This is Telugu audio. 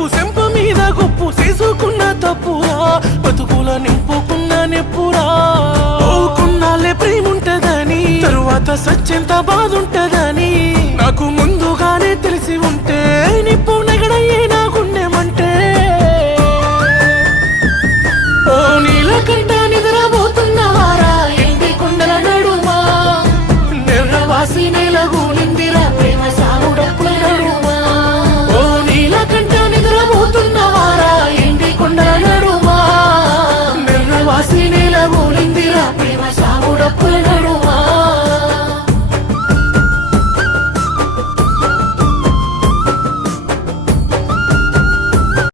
చెప్పు సెంప మీద గుప్పు చేసుకున్న తప్పురా బతుకుల నింపుకున్న నెప్పురా ఓకున్నాలే ప్రేముంటదని తరువాత సచ్చెంత బాధుంటదని నాకు ముందు